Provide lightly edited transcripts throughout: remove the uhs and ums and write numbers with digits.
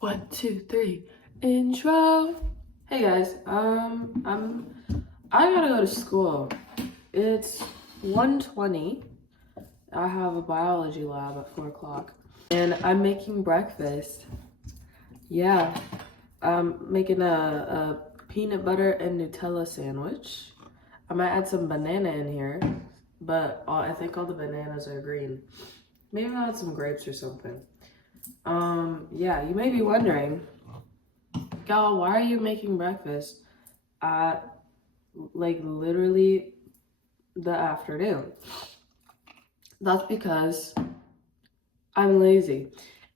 One, two, three, intro. Hey guys, I gotta go to school. It's 1:20. I have a biology lab at 4 o'clock. And I'm making breakfast. Yeah, I'm making a peanut butter and Nutella sandwich. I might add some banana in here, but I think all the bananas are green. Maybe I'll add some grapes or something. Yeah, you may be wondering, Gal, why are you making breakfast at like literally the afternoon? That's because I'm lazy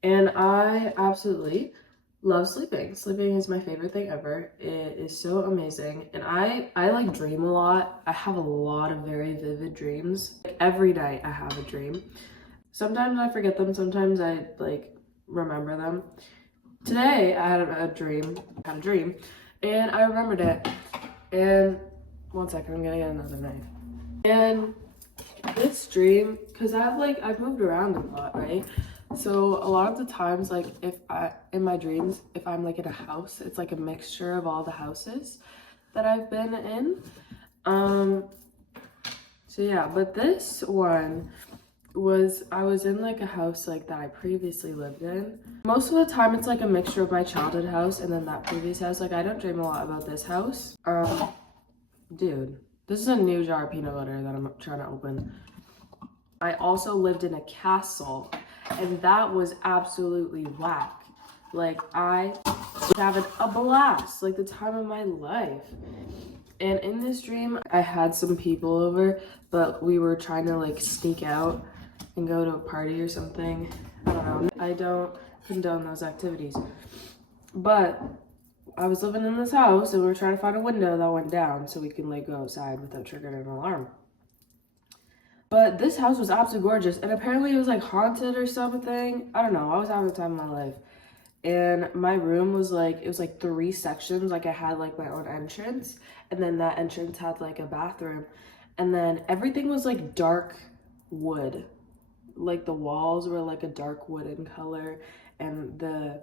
and I absolutely love sleeping. Sleeping is my favorite thing ever. It is so amazing. And I like dream a lot. I have a lot of very vivid dreams. Like, every night I have a dream. Sometimes I forget them, sometimes I like remember them. Today I had a dream, and I remembered it. And one second, I'm gonna get another knife. And this dream, because I've moved around a lot, right? So a lot of the times, like in my dreams, if I'm like in a house, it's like a mixture of all the houses that I've been in. So yeah, but this one I was in like a house like that I previously lived in. Most of the time it's like a mixture of my childhood house and then that previous house. Like I don't dream a lot about this house. Dude, this is a new jar of peanut butter that I'm trying to open. I also lived in a castle and that was absolutely whack. Like I was having a blast, like the time of my life. And in this dream, I had some people over, but we were trying to like sneak out and go to a party or something. I don't know. I don't condone those activities. But I was living in this house and we were trying to find a window that went down so we can like go outside without triggering an alarm. But this house was absolutely gorgeous and apparently it was like haunted or something. I don't know. I was having the time of my life. And my room was like, it was like 3 sections. Like I had like my own entrance and then that entrance had like a bathroom. And then everything was like dark wood. Like the walls were like a dark wooden color and the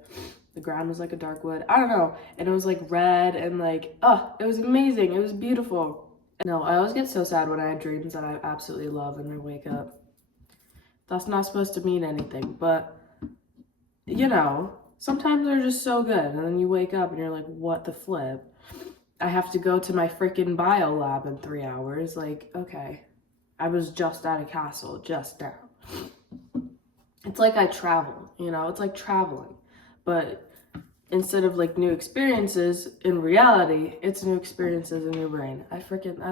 ground was like a dark wood. I don't know. And it was like red and like, oh, it was amazing. It was beautiful. No, I always get so sad when I have dreams that I absolutely love and I wake up. That's not supposed to mean anything, but you know, sometimes they're just so good and then you wake up and you're like, what the flip? I have to go to my freaking bio lab in 3 hours. Like, okay, I was just at a castle just now. It's like I travel, you know, it's like traveling. But instead of like new experiences, in reality, it's new experiences in your brain. I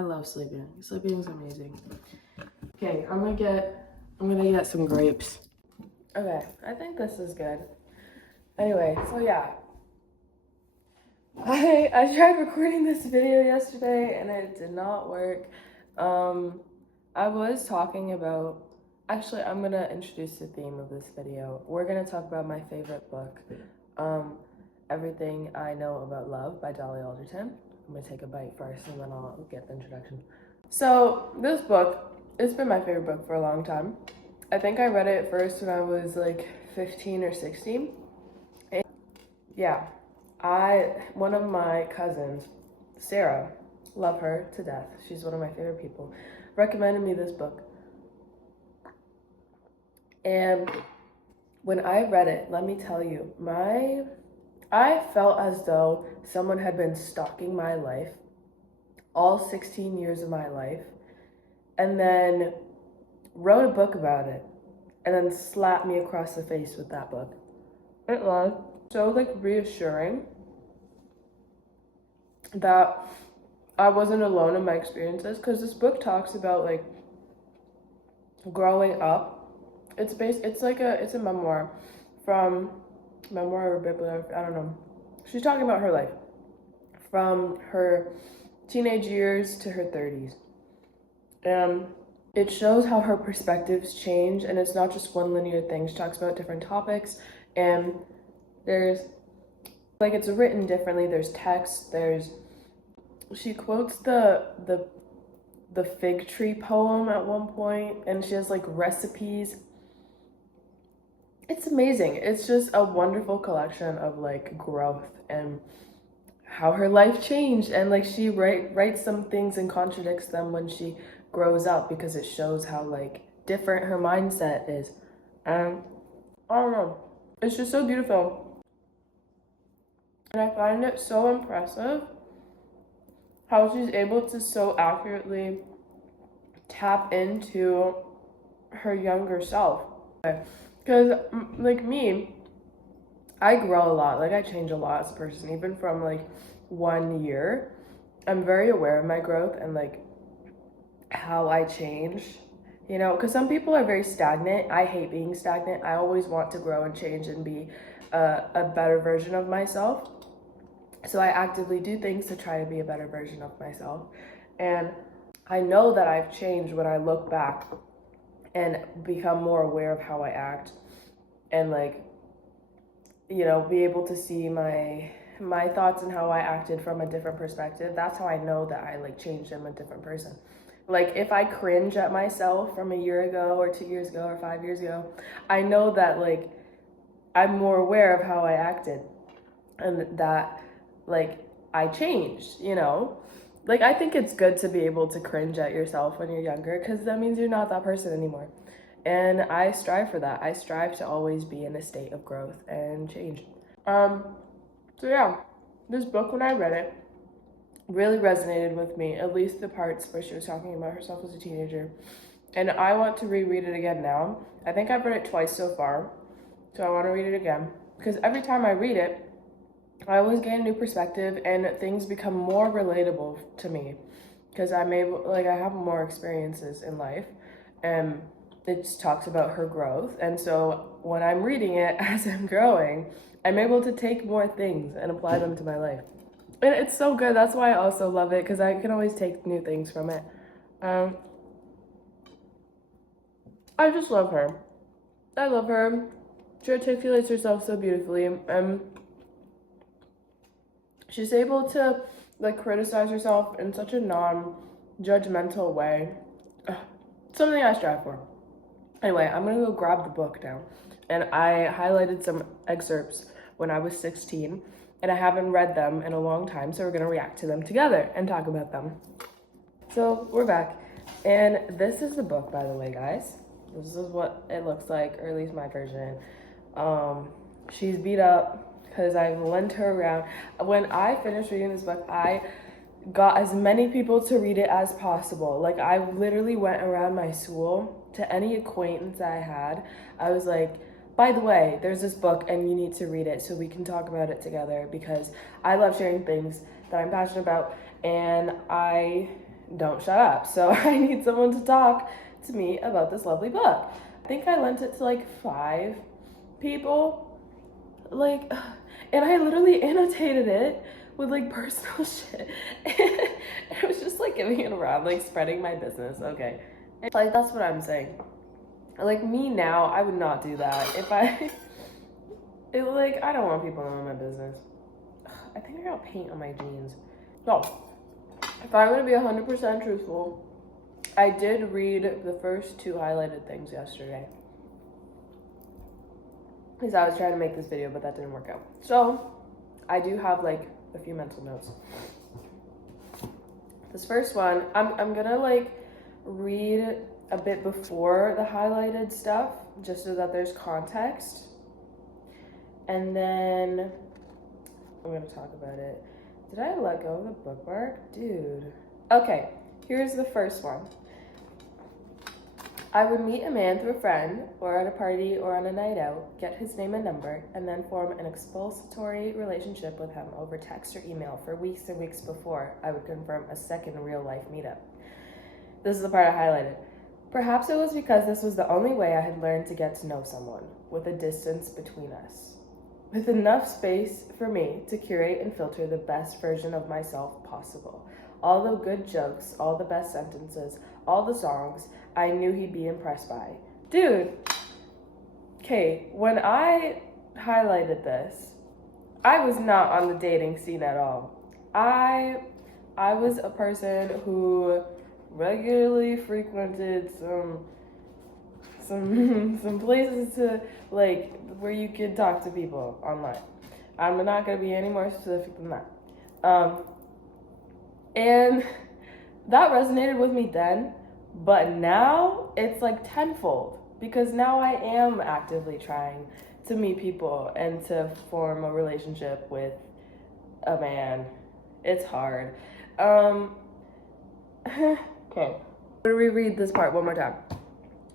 love sleeping. Sleeping is amazing. Okay, I'm gonna get some grapes. Okay, I think this is good. Anyway, so yeah. I tried recording this video yesterday and it did not work. I was talking about, actually I'm gonna introduce the theme of this video. We're gonna talk about my favorite book, Everything I Know About Love by Dolly Alderton. I'm gonna take a bite first and then I'll get the introduction. So this book, it's been my favorite book for a long time. I think I read it first when I was like 15 or 16. And yeah, one of my cousins, Sarah, love her to death. She's one of my favorite people, recommended me this book. And when I read it, let me tell you, I felt as though someone had been stalking my life, all 16 years of my life, and then wrote a book about it, and then slapped me across the face with that book. It was so like reassuring that I wasn't alone in my experiences, because this book talks about like growing up. It's a memoir or bibliography, I don't know. She's talking about her life from her teenage years to her 30s. And it shows how her perspectives change, and it's not just one linear thing. She talks about different topics, and there's like it's written differently. There's text. She quotes the fig tree poem at one point, and she has like recipes. it's amazing. It's just a wonderful collection of like growth and how her life changed, and like she writes some things and contradicts them when she grows up because it shows how like different her mindset is. Um, I don't know. It's just so beautiful. And I find it so impressive how she's able to so accurately tap into her younger self. Because, like me, I grow a lot. Like, I change a lot as a person, even from like 1 year. I'm very aware of my growth and like how I change, you know, because some people are very stagnant. I hate being stagnant. I always want to grow and change and be a better version of myself. So I actively do things to try to be a better version of myself. And I know that I've changed when I look back and become more aware of how I act and like, you know, be able to see my thoughts and how I acted from a different perspective. That's how I know that I like changed. I'm a different person. Like if I cringe at myself from a year ago or 2 years ago or 5 years ago, I know that like I'm more aware of how I acted and that like I changed, you know? Like I think it's good to be able to cringe at yourself when you're younger because that means you're not that person anymore. And I strive for that. I strive to always be in a state of growth and change. So yeah, this book when I read it really resonated with me, at least the parts where she was talking about herself as a teenager. And I want to reread it again now. I think I've read it twice so far, so I want to read it again. Because every time I read it, I always gain a new perspective and things become more relatable to me. Because I'm able, like, I have more experiences in life. And it talks about her growth. And so when I'm reading it as I'm growing, I'm able to take more things and apply them to my life. And it's so good. That's why I also love it, because I can always take new things from it. I just love her. I love her. She articulates herself so beautifully. She's able to like criticize herself in such a non-judgmental way. Something I strive for. Anyway, I'm gonna go grab the book now. And I highlighted some excerpts when I was 16, and I haven't read them in a long time, so we're gonna react to them together and talk about them. So we're back, and this is the book, by the way, guys. This is what it looks like, or at least my version. She's beat up because I lent her around. When I finished reading this book, I got as many people to read it as possible. Like I literally went around my school to any acquaintance I had. I was like, by the way, there's this book and you need to read it so we can talk about it together, because I love sharing things that I'm passionate about and I don't shut up. So I need someone to talk to me about this lovely book. I think I lent it to like 5 people. Like, and I literally annotated it with like personal shit. It was just like giving it around, like spreading my business. Okay. Like that's what I'm saying. Like me now, I would not do that. If I, it like, I don't want people knowing my business. I think I got paint on my jeans. So, if I'm gonna be 100% truthful, I did read the first 2 highlighted things yesterday. Because I was trying to make this video, but that didn't work out. So, I do have like a few mental notes. This first one, I'm gonna like read a bit before the highlighted stuff, just so that there's context. And then I'm gonna talk about it. Did I let go of the bookmark? Dude. Okay, here's the first one. I would meet a man through a friend, or at a party, or on a night out, get his name and number, and then form an expulsory relationship with him over text or email for weeks and weeks before I would confirm a second real-life meetup. This is the part I highlighted. Perhaps it was because this was the only way I had learned to get to know someone, with a distance between us, with enough space for me to curate and filter the best version of myself possible. All the good jokes, all the best sentences, all the songs I knew he'd be impressed by. Dude, okay, when I highlighted this, I was not on the dating scene at all. I was a person who regularly frequented some places to, like, where you could talk to people online. I'm not gonna be any more specific than that. And that resonated with me then, but now it's like tenfold, because now I am actively trying to meet people and to form a relationship with a man. It's hard. Okay, I'm gonna reread this part one more time.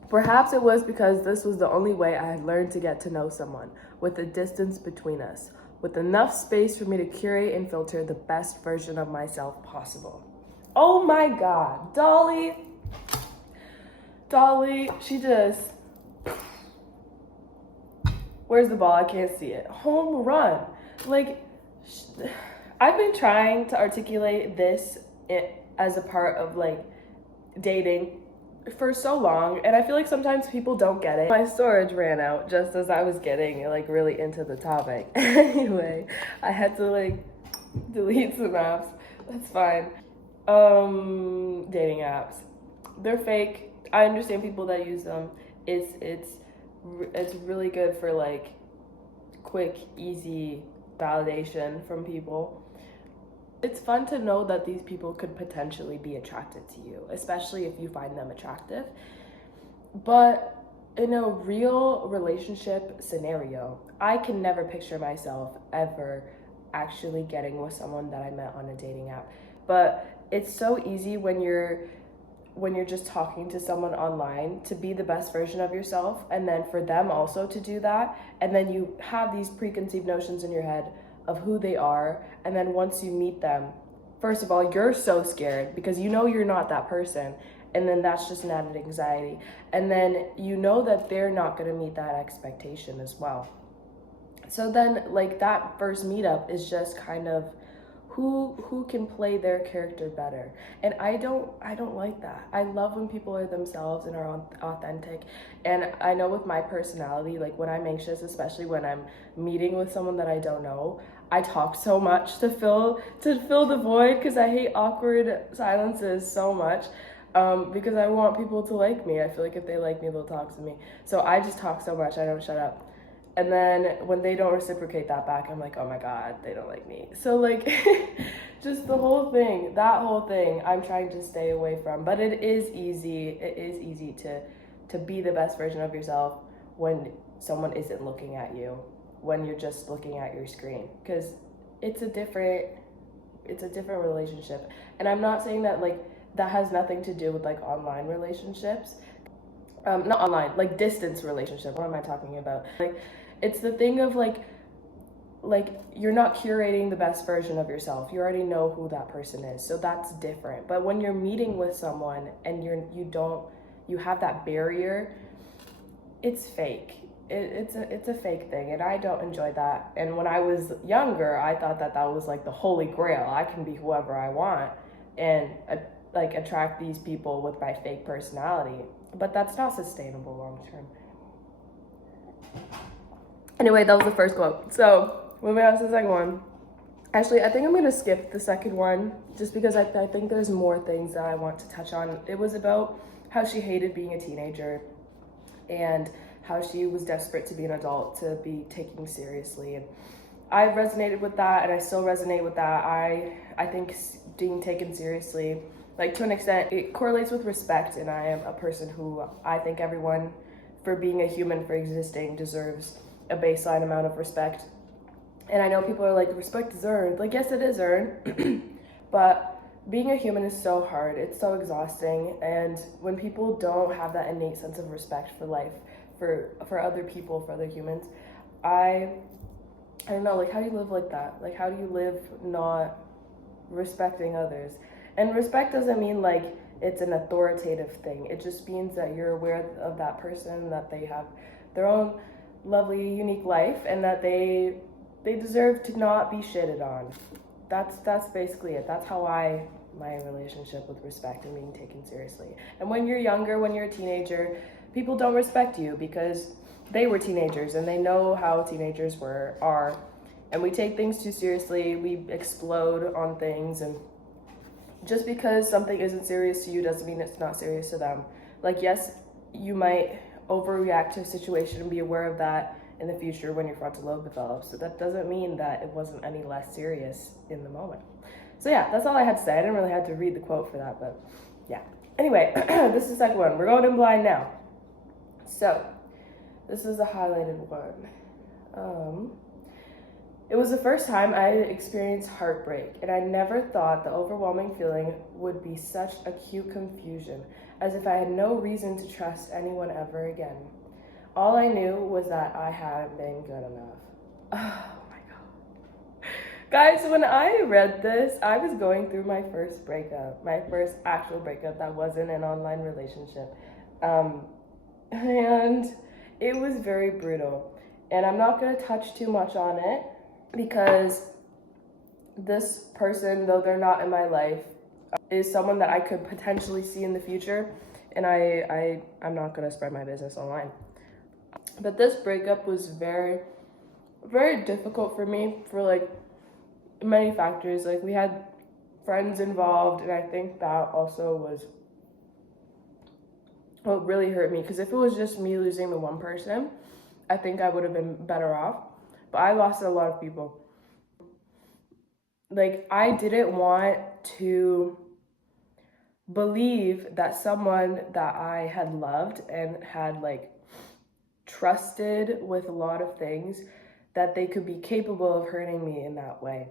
Perhaps it was because this was the only way I had learned to get to know someone, with a distance between us, with enough space for me to curate and filter the best version of myself possible. Oh my God, Dolly, she just, where's the ball? I can't see it. Home run. Like, I've been trying to articulate this as a part of like dating for so long, and I feel like sometimes people don't get it. My storage ran out just as I was getting like really into the topic. Anyway, I had to like delete some apps. That's fine. Dating apps, they're fake. I understand people that use them. It's really good for like quick, easy validation from people. It's fun to know that these people could potentially be attracted to you, especially if you find them attractive. But in a real relationship scenario, I can never picture myself ever actually getting with someone that I met on a dating app. But it's so easy when you're just talking to someone online to be the best version of yourself, and then for them also to do that, and then you have these preconceived notions in your head of who they are, and then once you meet them, first of all, you're so scared because you know you're not that person, and then that's just an added anxiety, and then you know that they're not going to meet that expectation as well. So then like that first meetup is just kind of who can play their character better, and I don't like that. I love when people are themselves and are authentic, and I know with my personality, like when I'm anxious, especially when I'm meeting with someone that I don't know, I talk so much to fill the void, because I hate awkward silences so much, because I want people to like me. I feel like if they like me, they'll talk to me. So I just talk so much, I don't shut up. And then when they don't reciprocate that back, I'm like, oh my God, they don't like me. So like, just that whole thing, I'm trying to stay away from. But it is easy to be the best version of yourself when someone isn't looking at you, when you're just looking at your screen, because it's a different relationship. And I'm not saying that like that has nothing to do with like online relationships. Not online, like distance relationship. What am I talking about? Like, it's the thing of like you're not curating the best version of yourself. You already know who that person is, so that's different. But when you're meeting with someone and you have that barrier, it's fake. It's a fake thing, and I don't enjoy that. And when I was younger, I thought that was like the holy grail. I can be whoever I want and like attract these people with my fake personality. But that's not sustainable long term. Anyway, that was the first quote. So moving on to the second one. Actually, I think I'm gonna skip the second one just because I think there's more things that I want to touch on. It was about how she hated being a teenager and how she was desperate to be an adult, to be taken seriously. And I resonated with that, and I still resonate with that. I think being taken seriously, like to an extent, it correlates with respect, and I am a person who I think everyone, for being a human, for existing, deserves a baseline amount of respect. And I know people are like, respect is earned. Like, yes, it is earned, but being a human is so hard. It's so exhausting, and when people don't have that innate sense of respect for life, for other people, for other humans, I don't know, like, how do you live like that? Like, how do you live not respecting others? And respect doesn't mean like it's an authoritative thing. It just means that you're aware of that person, that they have their own lovely, unique life, and that they deserve to not be shitted on. That's basically it. That's how my relationship with respect and being taken seriously. And when you're younger, when you're a teenager, people don't respect you because they were teenagers and they know how teenagers are. And we take things too seriously. We explode on things, and just because something isn't serious to you doesn't mean it's not serious to them. Like, yes, you might overreact to a situation and be aware of that in the future when your frontal lobe develops. So that doesn't mean that it wasn't any less serious in the moment. So yeah, that's all I had to say. I didn't really have to read the quote for that, but yeah. Anyway, this is the second one. We're going in blind now. So this is a highlighted one. It was the first time I had experienced heartbreak, and I never thought the overwhelming feeling would be such acute confusion, as if I had no reason to trust anyone ever again. All I knew was that I hadn't been good enough. Oh my God. Guys, when I read this, I was going through my first breakup, my first actual breakup that wasn't an online relationship. And it was very brutal. And I'm not going to touch too much on it because this person, though they're not in my life, is someone that I could potentially see in the future. And I'm not going to spread my business online. But this breakup was very, very difficult for me for like many factors. Like we had friends involved, and I think that also was what really hurt me. Because if it was just me losing the one person, I think I would have been better off. But I lost a lot of people. Like I didn't want to believe that someone that I had loved and had like trusted with a lot of things, that they could be capable of hurting me in that way.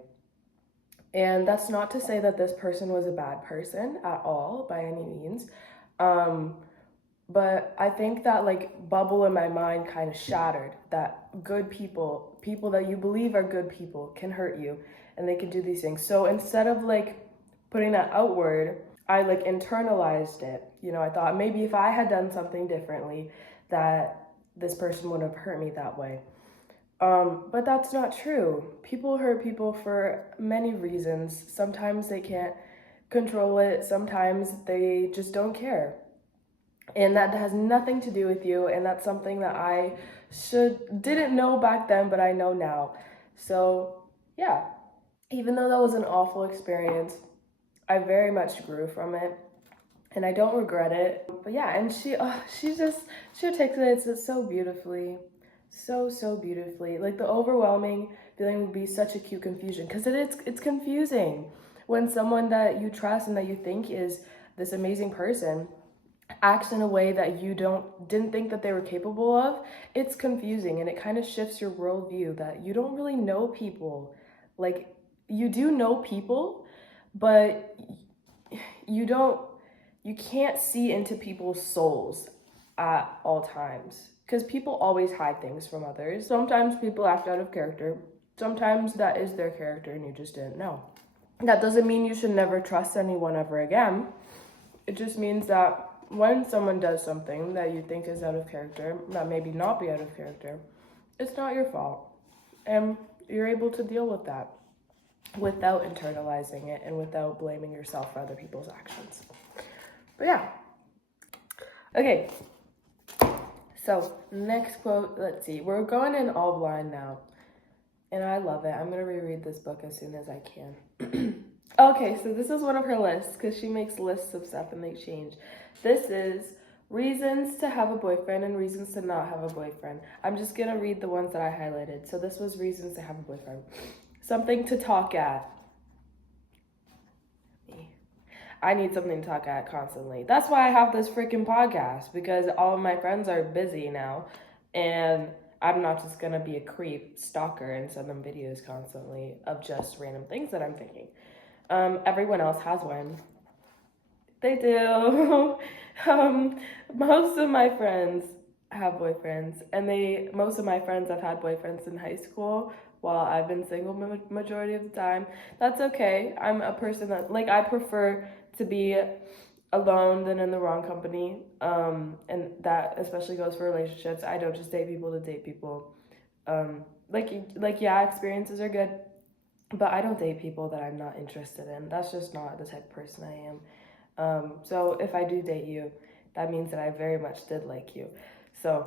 And that's not to say that this person was a bad person at all by any means. But I think that like bubble in my mind kind of shattered, that good people that you believe are good people can hurt you and they can do these things. So instead of like putting that outward, I like internalized it. You know, I thought maybe if I had done something differently that this person would have hurt me that way. But that's not true. People hurt people for many reasons. Sometimes they can't control it. Sometimes they just don't care. And that has nothing to do with you. And that's something that I didn't know back then, but I know now. So yeah, even though that was an awful experience, I very much grew from it. And I don't regret it. But yeah, and she articulates it so beautifully. So beautifully. Like the overwhelming feeling would be such acute confusion. Because it's confusing when someone that you trust and that you think is this amazing person acts in a way that you didn't think that they were capable of. It's confusing, and it kind of shifts your worldview that you don't really know people. Like you do know people, but you can't see into people's souls at all times, because people always hide things from others. Sometimes people act out of character. Sometimes that is their character and you just didn't know. That doesn't mean you should never trust anyone ever again. It just means that when someone does something that you think is out of character, that maybe not be out of character, it's not your fault. And you're able to deal with that without internalizing it and without blaming yourself for other people's actions. But yeah. Okay. So next quote, let's see. We're going in all blind now. And I love it. I'm going to reread this book as soon as I can. Okay, so this is one of her lists because she makes lists of stuff and they change. This is reasons to have a boyfriend and reasons to not have a boyfriend. I'm just going to read the ones that I highlighted. So this was reasons to have a boyfriend. Something to talk at. I need something to talk at constantly. That's why I have this freaking podcast, because all of my friends are busy now and I'm not just going to be a creep stalker and send them videos constantly of just random things that I'm thinking. Everyone else has one. They do. Most of my friends have boyfriends, and most of my friends have had boyfriends in high school while I've been single majority of the time. That's okay. I'm a person that, like, I prefer to be alone than in the wrong company. And that especially goes for relationships. I don't just date people to date people. Yeah, experiences are good, but I don't date people that I'm not interested in. That's just not the type of person I am. So if I do date you, that means that I very much did like you. So,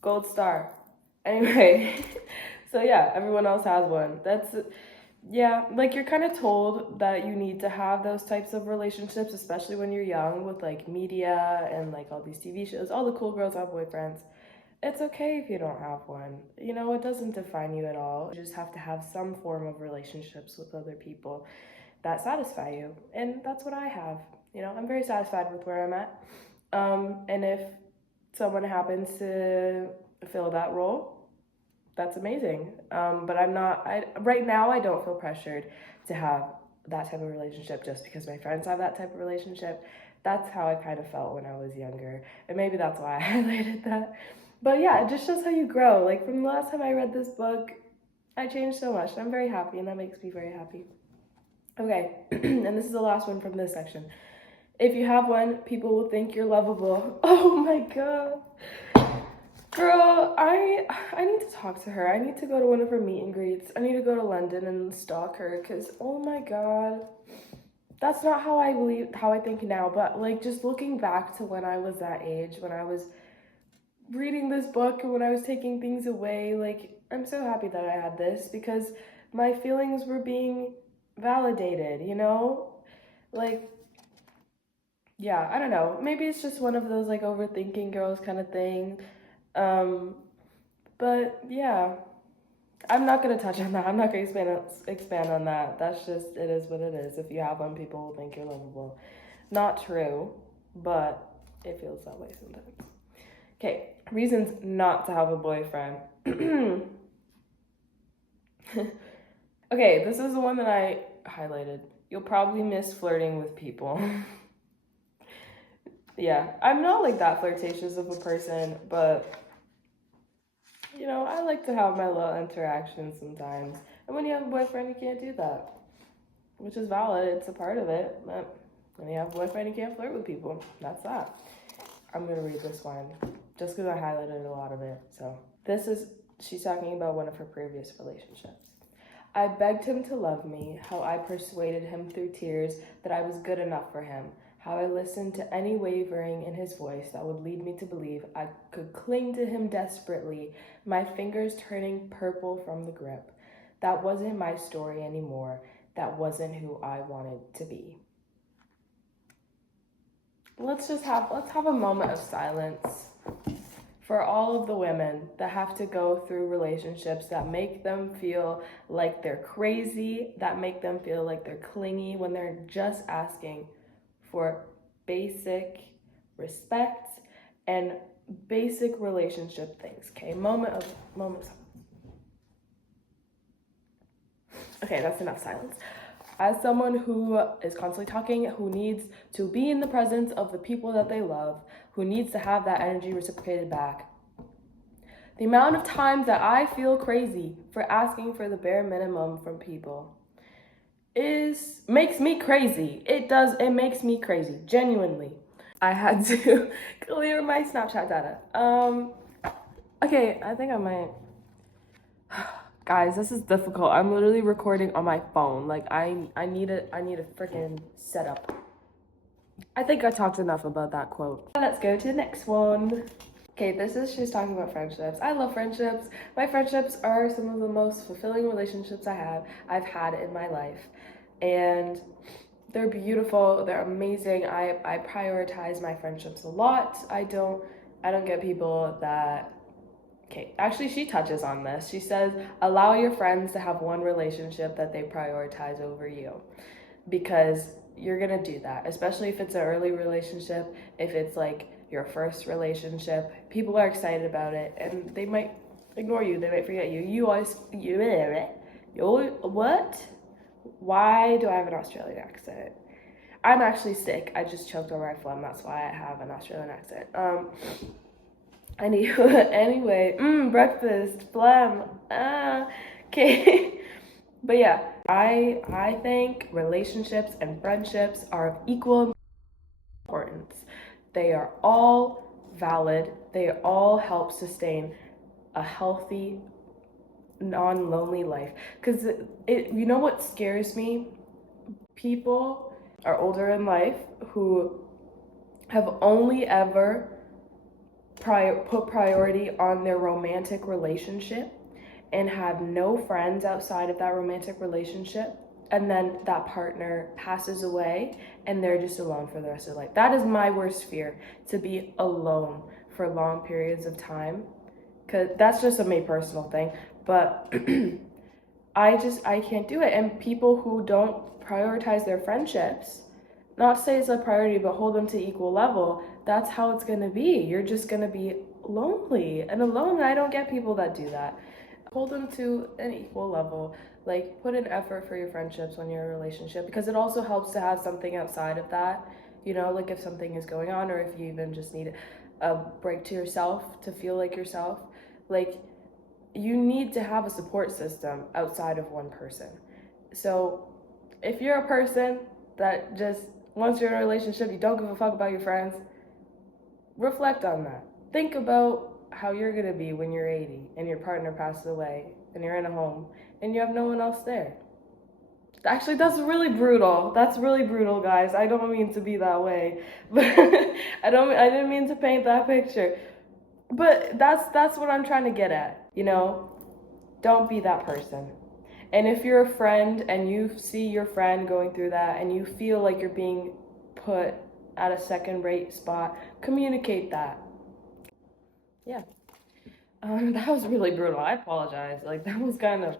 gold star. Anyway, so yeah, everyone else has one. yeah, like you're kind of told that you need to have those types of relationships, especially when you're young, with like media and like all these TV shows. All the cool girls have boyfriends. It's okay if you don't have one. You know, it doesn't define you at all. You just have to have some form of relationships with other people that satisfy you. And that's what I have. You know, I'm very satisfied with where I'm at. And if someone happens to fill that role, that's amazing. But right now, I don't feel pressured to have that type of relationship just because my friends have that type of relationship. That's how I kind of felt when I was younger. And maybe that's why I highlighted that. But yeah, it just shows how you grow. Like from the last time I read this book, I changed so much. And I'm very happy, and that makes me very happy. Okay, and this is the last one from this section. If you have one, people will think you're lovable. Oh my god. Girl, I need to talk to her. I need to go to one of her meet and greets. I need to go to London and stalk her because oh my god. That's not how I think now, but like just looking back to when I was that age, when I was reading this book and when I was taking things away, like I'm so happy that I had this because my feelings were being validated, you know? Like yeah, I don't know. Maybe it's just one of those like overthinking girls kind of thing. Um But yeah, I'm not gonna touch on that. I'm not gonna expand on that. That's just it is what it is. If you have one, people will think you're lovable. Not true, but it feels that way sometimes. Okay, reasons not to have a boyfriend. Okay, this is the one that I highlighted. You'll probably miss flirting with people. Yeah, I'm not like that flirtatious of a person, but you know, I like to have my little interactions sometimes. And when you have a boyfriend, you can't do that, which is valid. It's a part of it. But when you have a boyfriend, you can't flirt with people. That's that. I'm going to read this one just because I highlighted a lot of it. So she's talking about one of her previous relationships. I begged him to love me, how I persuaded him through tears that I was good enough for him, how I listened to any wavering in his voice that would lead me to believe I could cling to him desperately, my fingers turning purple from the grip. That wasn't my story anymore. That wasn't who I wanted to be. Let's have a moment of silence for all of the women that have to go through relationships that make them feel like they're crazy, that make them feel like they're clingy when they're just asking for basic respect and basic relationship things. Okay, moment of silence. Okay, that's enough silence. As someone who is constantly talking, who needs to be in the presence of the people that they love, who needs to have that energy reciprocated back, the amount of times that I feel crazy for asking for the bare minimum from people makes me crazy. It makes me crazy, genuinely. I had to clear my Snapchat data. Okay, I think I might. Guys, this is difficult. I'm literally recording on my phone. Like I need a freaking setup. I think I talked enough about that quote. Let's go to the next one. Okay, she's talking about friendships. I love friendships. My friendships are some of the most fulfilling relationships I've had in my life. And they're beautiful, they're amazing. I prioritize my friendships a lot. I don't get people that okay, actually she touches on this. She says, allow your friends to have one relationship that they prioritize over you. Because you're gonna do that, especially if it's an early relationship, if it's like your first relationship. People are excited about it and they might ignore you, they might forget you. What? Why do I have an Australian accent? I'm actually sick. I just choked on my phlegm. That's why I have an Australian accent. Anyway, breakfast, phlegm. Okay. But yeah, I think relationships and friendships are of equal importance. They are all valid. They all help sustain a healthy, non-lonely life. Because you know what scares me? People are older in life who have only ever put priority on their romantic relationship and had no friends outside of that romantic relationship, and then that partner passes away and they're just alone for the rest of their life. That is my worst fear, to be alone for long periods of time, because that's just a me personal thing, but I can't do it. And people who don't prioritize their friendships, not to say it's a priority, but hold them to equal level, that's how it's gonna be. You're just gonna be lonely and alone. And I don't get people that do that. Hold them to an equal level. Like, put in effort for your friendships when you're in a relationship, because it also helps to have something outside of that. You know, like if something is going on, or if you even just need a break to yourself to feel like yourself. Like, you need to have a support system outside of one person. So if you're a person that just, once you're in a relationship, you don't give a fuck about your friends, reflect on that. Think about how you're gonna be when you're 80 and your partner passes away and you're in a home and you have no one else there. Actually, that's really brutal. That's really brutal, guys. I don't mean to be that way, but I didn't mean to paint that picture. But that's what I'm trying to get at, you know? Don't be that person. And if you're a friend and you see your friend going through that and you feel like you're being put at a second-rate spot, communicate that. Yeah. That was really brutal. I apologize. Like, that was kind of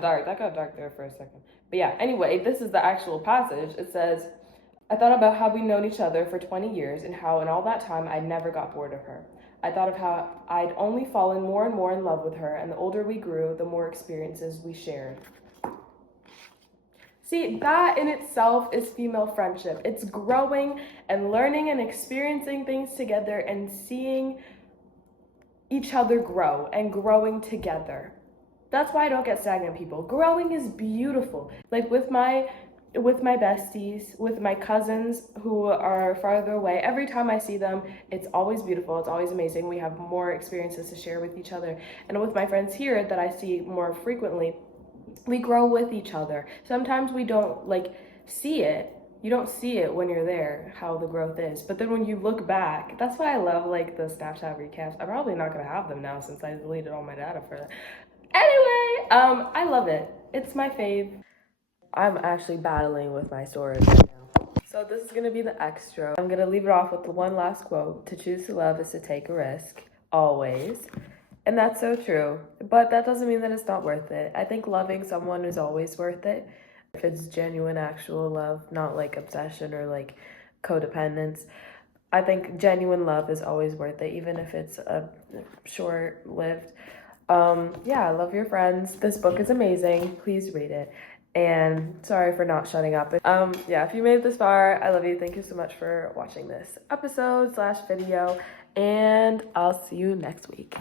dark. That got dark there for a second. But yeah, anyway, this is the actual passage. It says, I thought about how we'd known each other for 20 years and how in all that time I never got bored of her. I thought of how I'd only fallen more and more in love with her, and the older we grew, the more experiences we shared. See, that in itself is female friendship. It's growing and learning and experiencing things together and seeing each other grow and growing together. That's why I don't get stagnant people. Growing is beautiful. Like with my besties, with my cousins who are farther away, every time I see them, it's always beautiful, it's always amazing. We have more experiences to share with each other. And with my friends here that I see more frequently, we grow with each other. Sometimes we don't like see it. You don't see it when you're there, how the growth is. But then when you look back, that's why I love like the Snapchat recaps. I'm probably not gonna have them now since I deleted all my data for that. Anyway, I love it. It's my fave. I'm actually battling with my storage right now. So this is gonna be the extra. I'm gonna leave it off with the one last quote. To choose to love is to take a risk, always. And that's so true. But that doesn't mean that it's not worth it. I think loving someone is always worth it. If it's genuine, actual love, not like obsession or like codependence. I think genuine love is always worth it, even if it's a short-lived. Yeah, love your friends. This book is amazing. Please read it. And sorry for not shutting up. Yeah, if you made it this far, I love you. Thank you so much for watching this episode / video. And I'll see you next week.